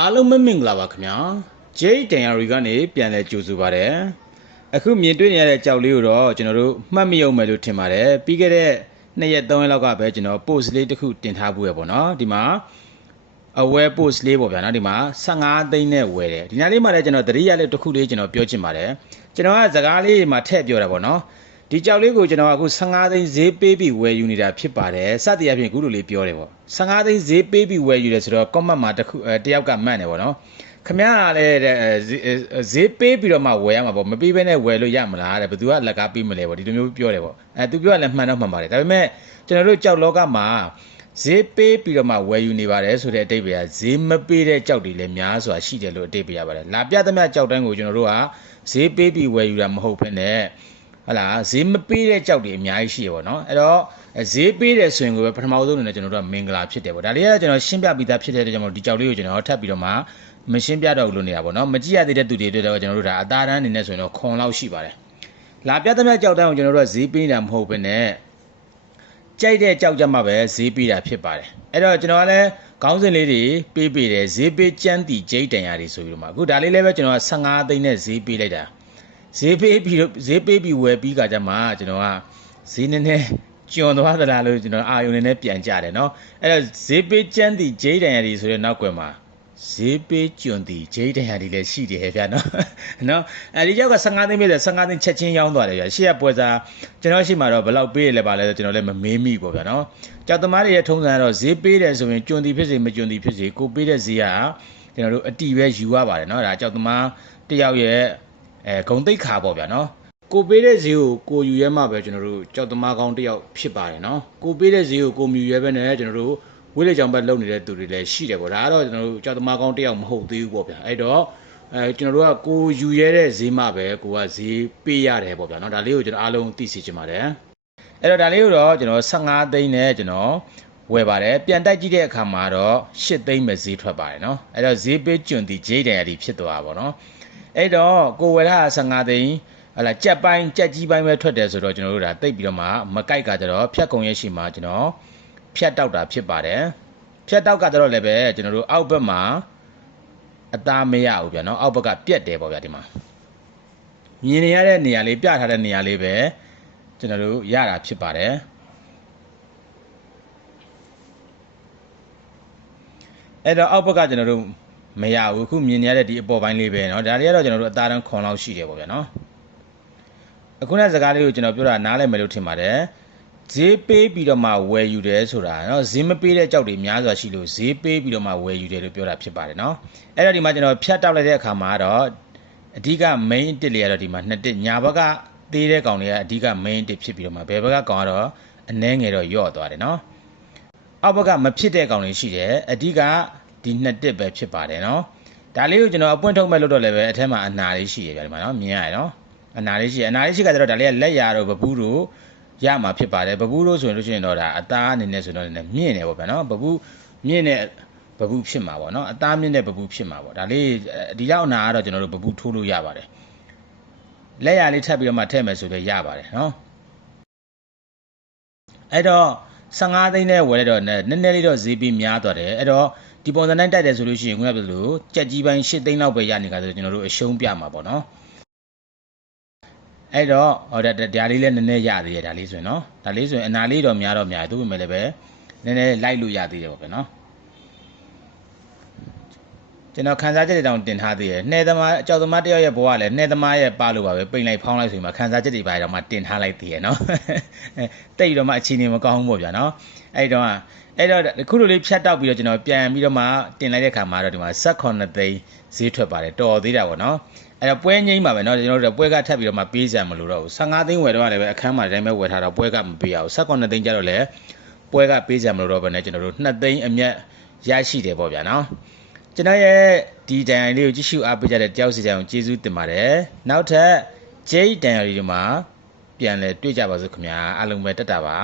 အားလုံးပဲမင်္ဂလာပါခင်ဗျာဂျိတ်တန်ယာရီကနေပြန်လဲကြိုဆိုပါရစေအခုမြင်တွေ့နေရတဲ့ကြောက်လေးကိုတော့ကျွန်တော်တို့မှတ်မိအောင်မယ်လို့ထင်ပါတယ်ပြီးခဲ့တဲ့နှစ်ရက်သုံးရက်လောက်ကပဲကျွန်တော် post လေးတစ်ခုတင်ထားဖို့ရပေါ့နော်ဒီမှာ aware post လေးပေါ့ဗျာနော်ဒီမှာ15သိန်းနဲ့ဝယ်တယ်ဒီညလေးမှာလည်းကျွန်တော်သတိရလေးတစ်ခုလေးကျွန်တော်ပြောချင်ပါတယ်ကျွန်တော်ကစကားလေးမှာထည့်ပြောတာပေါ့နော် ဒီကြောက်လေးကိုကျွန်တော်ကအခု15သိန်းဈေးပေးပြီးဝယ်ယူနေတာဖြစ်ပါတယ်စသည်အပြင်အခုလိုလေးပြောတယ်ပေါ့15သိန်းဈေးပေးပြီးဝယ်ယူတယ်ဆိုတော့ comment မှာတစ်ခုအဲတယောက်ကမှတ်နေပေါ့နော်ခမရလည်းတဲ့ဈေးပေးပြီးတော့မှဝယ်ရမှာပေါ့မပေးဘဲနဲ့ဝယ်လို့ရမလားတဲ့ဘယ်သူကလက်ကားပေးမလဲပေါ့ဒီလိုမျိုးပြောတယ်ပေါ့အဲသူပြောရလဲမှန်တော့မှန်ပါတယ်ဒါပေမဲ့ကျွန်တော်တို့ကြောက်လောကမှာဈေးပေးပြီးတော့မှဝယ်ယူနေပါတယ်ဆိုတဲ့အတိတ်ပဲဈေးမပေးတဲ့ကြောက်တွေလည်းများစွာရှိတယ်လို့အတိတ်ပဲရပါတယ်လာပြသမျှကြောက်တန်းကိုကျွန်တော်တို့ကဈေးပေးပြီးဝယ်ယူတာမဟုတ်ဘဲနဲ့ ဟလာဈေးမပေးတဲ့ကြောက်တွေအများကြီးရှိရပါတော့အဲ့တော့ဈေးပေးတယ်ဆိုရင်ကိုပဲပထမဆုံးအနေနဲ့ကျွန်တော်တို့ကမင်္ဂလာဖြစ်တယ်ပေါ့ဒါလေးကကျွန်တော်ရှင်းပြပြီးသားဖြစ်တဲ့အတွက်ကြောင့်မို့ဒီကြောက်လေးကိုကျွန်တော်ထပ်ပြီးတော့မှမရှင်းပြတော့ဘူးလို့နေတာပေါ့နော်မကြည့်ရသေးတဲ့သူတွေအတွက်တော့ကျွန်တော်တို့ဒါအသားတန်းအနေနဲ့ဆိုရင်တော့ခွန်လောက်ရှိပါတယ်လာပြသမျှကြောက်တန်းကိုကျွန်တော်တို့ကဈေးပေးတာမဟုတ်ဘဲနဲ့ကြိုက်တဲ့ကြောက်ကြမှာပဲဈေးပေးတာဖြစ်ပါတယ်အဲ့တော့ကျွန်တော်ကလည်းခေါင်းစဉ်လေးတွေပေးပေးတယ်ဈေးပေးကြမ်းတီဂျိတ်တန်ရာတွေဆိုပြီးတော့မှအခုဒါလေးလည်းပဲကျွန်တော်က15သိန်းနဲ့ဈေးပေးလိုက်တာ ဈေးပေးပြီးဈေးပေးပြီးဝယ်ပြီးခါကျမှကျွန်တော်ကဈေးနည်းနည်းကျွန်သွားသလားလို့ကျွန်တော်အာယုန်နဲ့ပြန်ကြတယ်နော်အဲ့တော့ဈေးပေးကျန်းတီဂျိဒန်ရီဆိုတဲ့နောက်ကွယ်မှာဈေးပေးကျွန်တီဂျိဒန်ရီလည်းရှိတယ်ဗျာနော်နော်အဲဒီရောက်က15သိန်းပေးတယ်15သိန်းချက်ချင်းရောင်းသွားတယ်ဗျာရှေ့ကပွဲစားကျွန်တော်ရှိမှာတော့ဘယ်လောက်ပေးရလဲပါလဲဆိုကျွန်တော်လည်းမမေးမိပေါ့ဗျာနော်ကြောက်သမားတွေရဲ့ထုံးစံကတော့ဈေးပေးတယ်ဆိုရင်ကျွန်တီဖြစ်စေမကျွန်တီဖြစ်စေကိုပေးတဲ့ဈေးကကျွန်တော်တို့အတီပဲယူရပါတယ်နော်ဒါကြောက်သမားတယောက်ရဲ့ အဲဂုံတိတ်ခါပေါ့ဗျာနော်ကိုပေးတဲ့ဈေးကိုကိုယူရဲမှပဲကျွန်တော်တို့ကြောက်သမားကောင်းတယောက်ဖြစ်ပါတယ်နော်ကိုပေးတဲ့ဈေးကိုကိုမြူရဲပဲနဲ့ကျွန်တော်တို့ဝိလေကြောင်ဘက်လုံနေတဲ့သူတွေလည်းရှိတယ်ပေါ့ဒါကတော့ကျွန်တော်တို့ကြောက်သမားကောင်းတယောက်မဟုတ်သေးဘူးပေါ့ဗျာအဲ့တော့အဲကျွန်တော်တို့ကကိုယူရဲတဲ့ဈေးမှပဲကိုကဈေးပေးရတယ်ပေါ့ဗျာနော်ဒါလေးကိုကျွန်တော်အားလုံးသိစေချင်ပါတယ်အဲ့တော့ဒါလေးကိုတော့ကျွန်တော်15သိန်းနဲ့ကျွန်တော်ဝယ်ပါတယ်ပြန်တိုက်ကြည့်တဲ့အခါမှာတော့8သိန်းပဲဈေးထွက်ပါတယ်နော်အဲ့တော့ဈေးပေးကျွန်းတီဂျိတ်တန်ရည်ဖြစ်သွားပါတော့နော် အဲ့တော့ကိုဝယ်တာ15သိန်းဟလာကြက်ပိုင်းကြက်ကြီးပိုင်းပဲထွက်တယ်ဆိုတော့ကျွန်တော်တို့ဒါတိတ်ပြီးတော့မှမကြိုက်ကကြတော့ဖြတ်ကုံရဲ့ရှိမှာကျွန်တော်ဖြတ်တောက်တာဖြစ်ပါတယ်ဖြတ်တောက်ကတော့လည်းပဲကျွန်တော်တို့အောက်ဘက်မှာအသားမရဘူးဗျာနော်အောက်ဘက်ကပြက်တယ်ပေါ့ဗျာဒီမှာမြင်နေရတဲ့နေရာလေးပြထားတဲ့နေရာလေးပဲကျွန်တော်တို့ရတာဖြစ်ပါတယ်အဲ့တော့အောက်ဘက်ကကျွန်တော်တို့ မရဘူးအခုမြင်နေရတဲ့ဒီအပေါ်ပိုင်းလေးပဲเนาะဒါတွေကတော့ကျွန်တော်တို့အသားတန်းခွန်လောက်ရှိတယ်ပေါ့ဗျာเนาะအခုနဲ့စကားလေးကိုကျွန်တော်ပြောတာနားလည်မယ်လို့ထင်ပါတယ်ဈေးပေးပြီးတော့မှဝယ်ယူတယ်ဆိုတာเนาะဈေးမပေးတဲ့ကြောက်တွေများစွာရှိလို့ဈေးပေးပြီးတော့မှဝယ်ယူတယ်လို့ပြောတာဖြစ်ပါတယ်เนาะအဲ့တော့ဒီမှာကျွန်တော်ဖြတ်တောက်လိုက်တဲ့အခါမှာတော့အဓိက main တစ်လေးကတော့ဒီမှာနှစ်တစ်ညာဘက်ကသေးတဲ့ကောင်တွေကအဓိက main တစ်ဖြစ်ပြီးတော့မှဘယ်ဘက်ကကောင်ကတော့အနှဲငယ်တော့ယော့သွားတယ်เนาะအောက်ဘက်ကမဖြစ်တဲ့ကောင်တွေရှိတယ်အဓိက ဒီနှစ်တစ်ပဲဖြစ်ပါတယ်နော်ဒါလေးကိုကျွန်တော်အပွင့်ထုတ်မဲ့လို့တော့လည်းပဲအထက်မှာအနာလေးရှိရပြဒီမှာနော်မြင်ရတယ်နော်အနာလေးရှိရအနာလေးရှိကကျတော့ဒါလေးကလက်ရာတို့ပပူးတို့ရမှာဖြစ်ပါတယ်ပပူးတို့ဆိုရင်လို့ရှိရင်တော့ဒါအသားအနေနဲ့ဆိုတော့လည်းမြင့်နေပေါ့ဗျာနော်ပပူးမြင့်နေပပူးဖြစ်မှာပေါ့နော်အသားမြင့်တဲ့ပပူးဖြစ်မှာပေါ့ဒါလေးဒီလောက်နာကတော့ကျွန်တော်တို့ပပူးထိုးလို့ရပါတယ်လက်ရလေးထပ်ပြီးတော့မှထည့်မယ်ဆိုတော့ရပါတယ်နော်အဲ့တော့15သိန်းနဲ့ဝယ်တော့နည်းနည်းလေးတော့ဈေးပြီးများသွားတယ်အဲ့တော့ ဒီပုံစံတိုင်းတိုက်တယ်ဆိုလို့ရှိရင်ခုနကပြောလို့ကြက်ကြီးပိုင်း8သိန်းလောက်ပဲရနေကြဆိုကျွန်တော်တို့အရှုံးပြမှာပေါ့နော်အဲ့တော့ဟောဒါဒါလေးလည်းနည်းနည်းရသေးတယ်ဒါလေးဆိုရင်နော်ဒါလေးဆိုရင်အနာလေးတော့များတော့များသူ့ပေမဲ့လည်းပဲနည်းနည်းလိုက်လို့ရသေးတယ်ပေါ့ဗျာနော် ကျွန်တော်ခန်းစားချက်တွေတောင်တင်ထားသေးတယ်နှဲသမားအကြောက်သမားတယောက်ရဲ့ဘဝလည်းနှဲသမားရဲ့ပါလို့ပါပဲပိန်လိုက်ဖောင်းလိုက်ဆိုရင်မှခန်းစားချက်တွေပါတော့မှတင်ထားလိုက်သေးရနော်တိတ်တော့မှအချိန်နေမကောင်းဘူးပေါ့ဗျာနော်အဲ့တော့အဲ့တော့ခုလိုလေးဖြတ်တောက်ပြီးတော့ကျွန်တော်ပြန်ပြီးတော့မှတင်လိုက်တဲ့ခါမှာတော့ဒီမှာ18သိန်းဈေးထွက်ပါတယ်တော်သေးတာပေါ့နော်အဲ့တော့ပွဲငိမ့်ပါပဲเนาะကျွန်တော်တို့ပွဲကထပ်ပြီးတော့မှပေးကြမလို့တော့ဘူး15သိန်းဝယ်တော့လည်းပဲအခန်းမှာတိုင်းပဲဝယ်ထားတော့ပွဲကမပေးရဘူး18သိန်းကျတော့လည်းပွဲကပေးကြမလို့တော့ပဲねကျွန်တော်တို့2သိန်းအမြတ်ရရှိတယ်ပေါ့ဗျာเนาะ ကျွန်တော်ရဲ့ဒီတန်ရိုင်လေးကိုကြည့်ရှုအားပေးကြတဲ့တယောက်စီတိုင်းကိုကျေးဇူးတင်ပါတယ်နောက်ထပ်ဂျိတ်တန်ရိုင်လေးတွေမှာပြန်လဲတွေ့ကြပါစို့ခင်ဗျာအားလုံးပဲတက်တာပါ